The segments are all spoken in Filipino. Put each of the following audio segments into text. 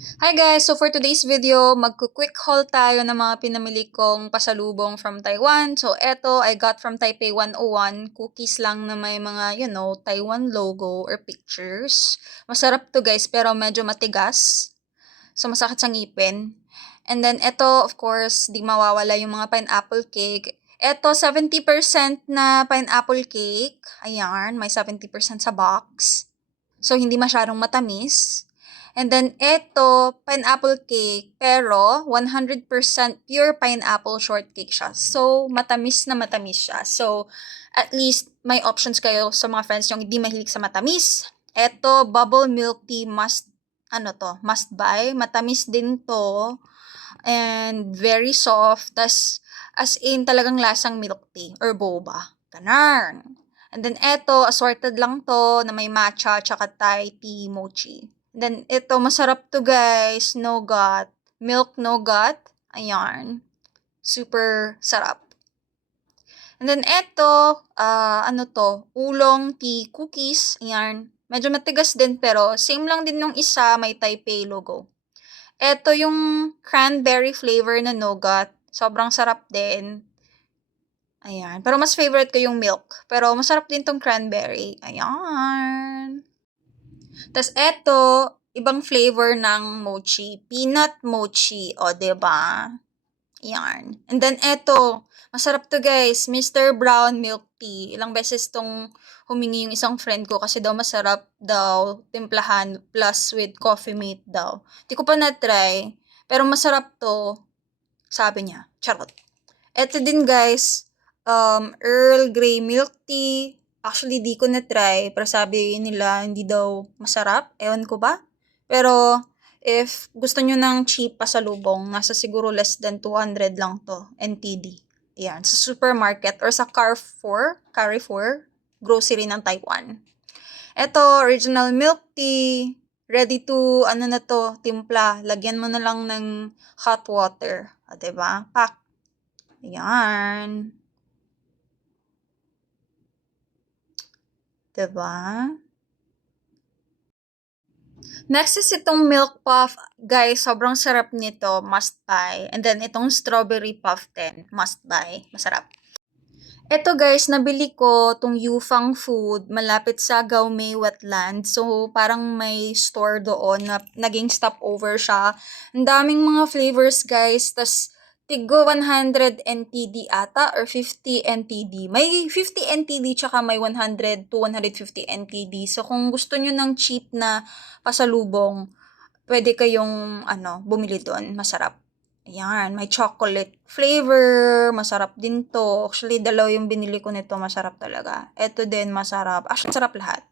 Hi guys! So for today's video, magku-quick haul tayo ng mga pinamili kong pasalubong from Taiwan. So eto, I got from Taipei 101. Cookies lang na may mga, Taiwan logo or pictures. Masarap to guys, pero medyo matigas. So masakit sa ngipin. And then eto, of course, di mawawala yung mga pineapple cake. Eto, 70% na pineapple cake. Ayan, may 70% sa box. So, hindi masyadong matamis. And then, eto, pineapple cake, pero 100% pure pineapple shortcake siya. So, matamis na matamis siya. So, at least, may options kayo sa mga friends yung hindi mahilig sa matamis. Eto, bubble milk tea must buy. Matamis din to. And very soft. As in, talagang lasang milk tea or boba. Ganun. And then, eto, assorted lang to na may matcha tsaka Thai tea mochi. And then, ito, masarap to guys. Nougat. Milk nougat. Ayan. Super sarap. And then, eto, oolong tea cookies. Ayan. Medyo matigas din pero same lang din nung isa, may Taipei logo. Eto yung cranberry flavor na nougat. Sobrang sarap din. Ayan. Pero mas favorite ko yung milk. Pero masarap din tong cranberry. Ayan. Tas eto, ibang flavor ng mochi. Peanut mochi. O, diba? Ayan. And then eto, masarap to guys. Mr. Brown Milk Tea. Ilang beses tong humingi yung isang friend ko kasi daw masarap daw timplahan plus with coffee mate daw. Di ko pa na-try. Pero masarap to. Sabi niya. Charot. Eto din guys, Earl Grey Milk Tea. Actually, di ko na-try. Pero sabi nila, hindi daw masarap. Ewan ko ba? Pero, if gusto nyo ng cheap pasalubong, nasa siguro less than 200 lang to. NTD. Yan. Sa supermarket or sa Carrefour, grocery ng Taiwan. Eto, original milk tea. Ready to, timpla. Lagyan mo na lang ng hot water. O, diba? Pack. Ayan. Diba? Next is itong milk puff. Guys, sobrang sarap nito. Must buy. And then, itong strawberry puff din. Must buy. Masarap. Eto guys, nabili ko tong Yufang Food malapit sa Gaomei Wetland. So, parang may store doon na naging stopover siya. Ang daming mga flavors guys. Tas, tiggo 100 NTD ata or 50 NTD. May 50 NTD tsaka may 100 to 150 NTD. So, kung gusto nyo ng cheap na pasalubong, pwede kayong bumili doon. Masarap. Ayan, may chocolate flavor, masarap din to. Actually, dalawa yung binili ko nito, masarap talaga. Ito din, masarap. Actually, masarap lahat.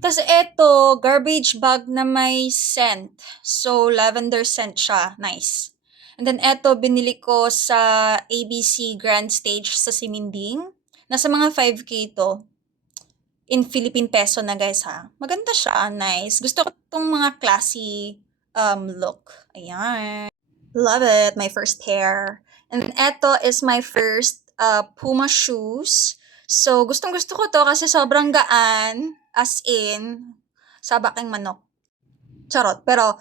Tapos ito, garbage bag na may scent. So, lavender scent siya. Nice. And then ito, binili ko sa ABC Grand Stage sa Siminding. Nasa mga 5K to. In Philippine peso na guys ha. Maganda siya, nice. Gusto ko itong mga classy look. Ayan. Love it. My first pair. And eto is my first Puma shoes. So, gustong-gusto ko to kasi sobrang gaan. As in, sabaking manok. Charot. Pero,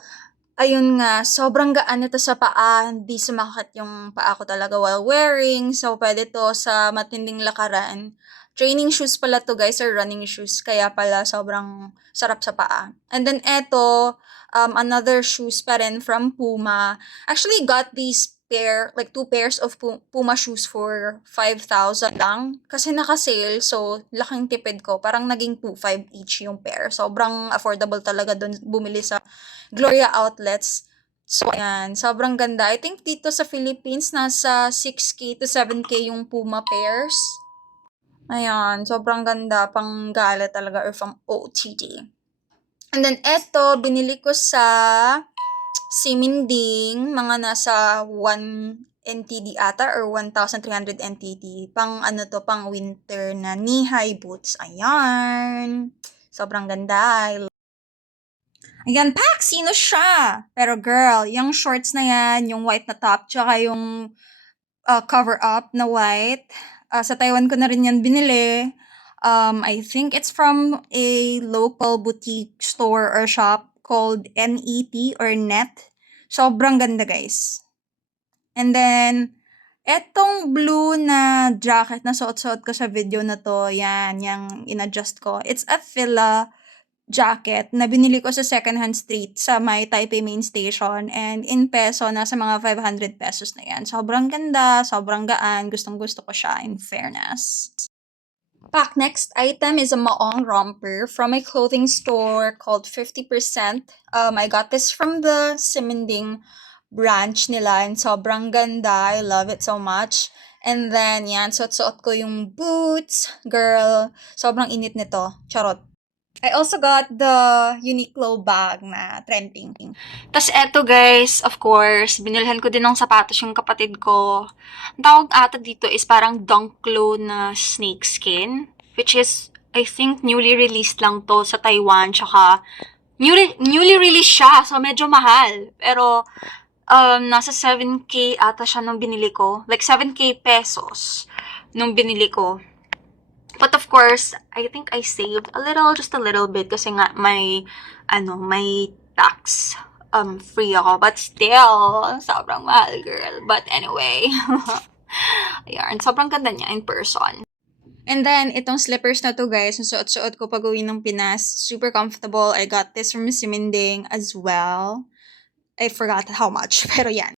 ayun nga, sobrang gaan nito sa paa. Hindi sumakit yung paa ko talaga while wearing. So, pwede to sa matinding lakaran. Training shoes pala to guys, or running shoes. Kaya pala sobrang sarap sa paa. And then eto, another shoes pa rin from Puma. Actually got these two pairs of Puma shoes for 5,000 lang. Kasi naka-sale, so laking tipid ko. Parang naging 2,500 each yung pair. Sobrang affordable talaga dun bumili sa Gloria Outlets. So, ayan. Sobrang ganda. I think dito sa Philippines, nasa 6K to 7K yung Puma pairs. Ayan, sobrang ganda, pang gala talaga or from OTD. And then eto, binili ko sa Siminding, mga nasa 1 NTD ata or 1,300 NTD. Pang pang winter na knee-high boots. Ayan. Sobrang ganda. Ayan, Pac, sino siya? Pero girl, yung shorts na yan, yung white na top, tsaka yung cover up na white. Sa Taiwan ko na rin yan binili. I think it's from a local boutique store or shop called NET or NET. Sobrang ganda, guys. And then, etong blue na jacket na suot-suot ko sa video na to, yan, yung in-adjust ko. It's a Fila jacket na binili ko sa secondhand street sa may Taipei main station. And in peso, nasa mga 500 pesos na yan. Sobrang ganda, sobrang gaan. Gustong-gusto ko siya, in fairness. Pak, next item is a Maong romper from a clothing store called 50%. I got this from the Simending branch nila and sobrang ganda. I love it so much. And then, yan, suot-suot ko yung boots. Girl, sobrang init nito. Charot. I also got the Uniqlo bag na trending. Tas eto guys, of course, binilhan ko din ng sapatos yung kapatid ko. Ang tawag ata dito is parang Dunklo na snakeskin, which is, I think, newly released lang to sa Taiwan, tsaka newly released siya, so medyo mahal. Pero, nasa 7K ata siya nung binili ko. Like, 7K pesos nung binili ko. But of course, I think I saved a little, just a little bit, kasi nga may tax free ako. But still, sobrang mahal, girl. But anyway, ayan, sobrang ganda niya in person. And then, itong slippers na to, guys, yung suot-suot ko pag uwi ng Pinas. Super comfortable. I got this from Simending as well. I forgot how much, pero yan.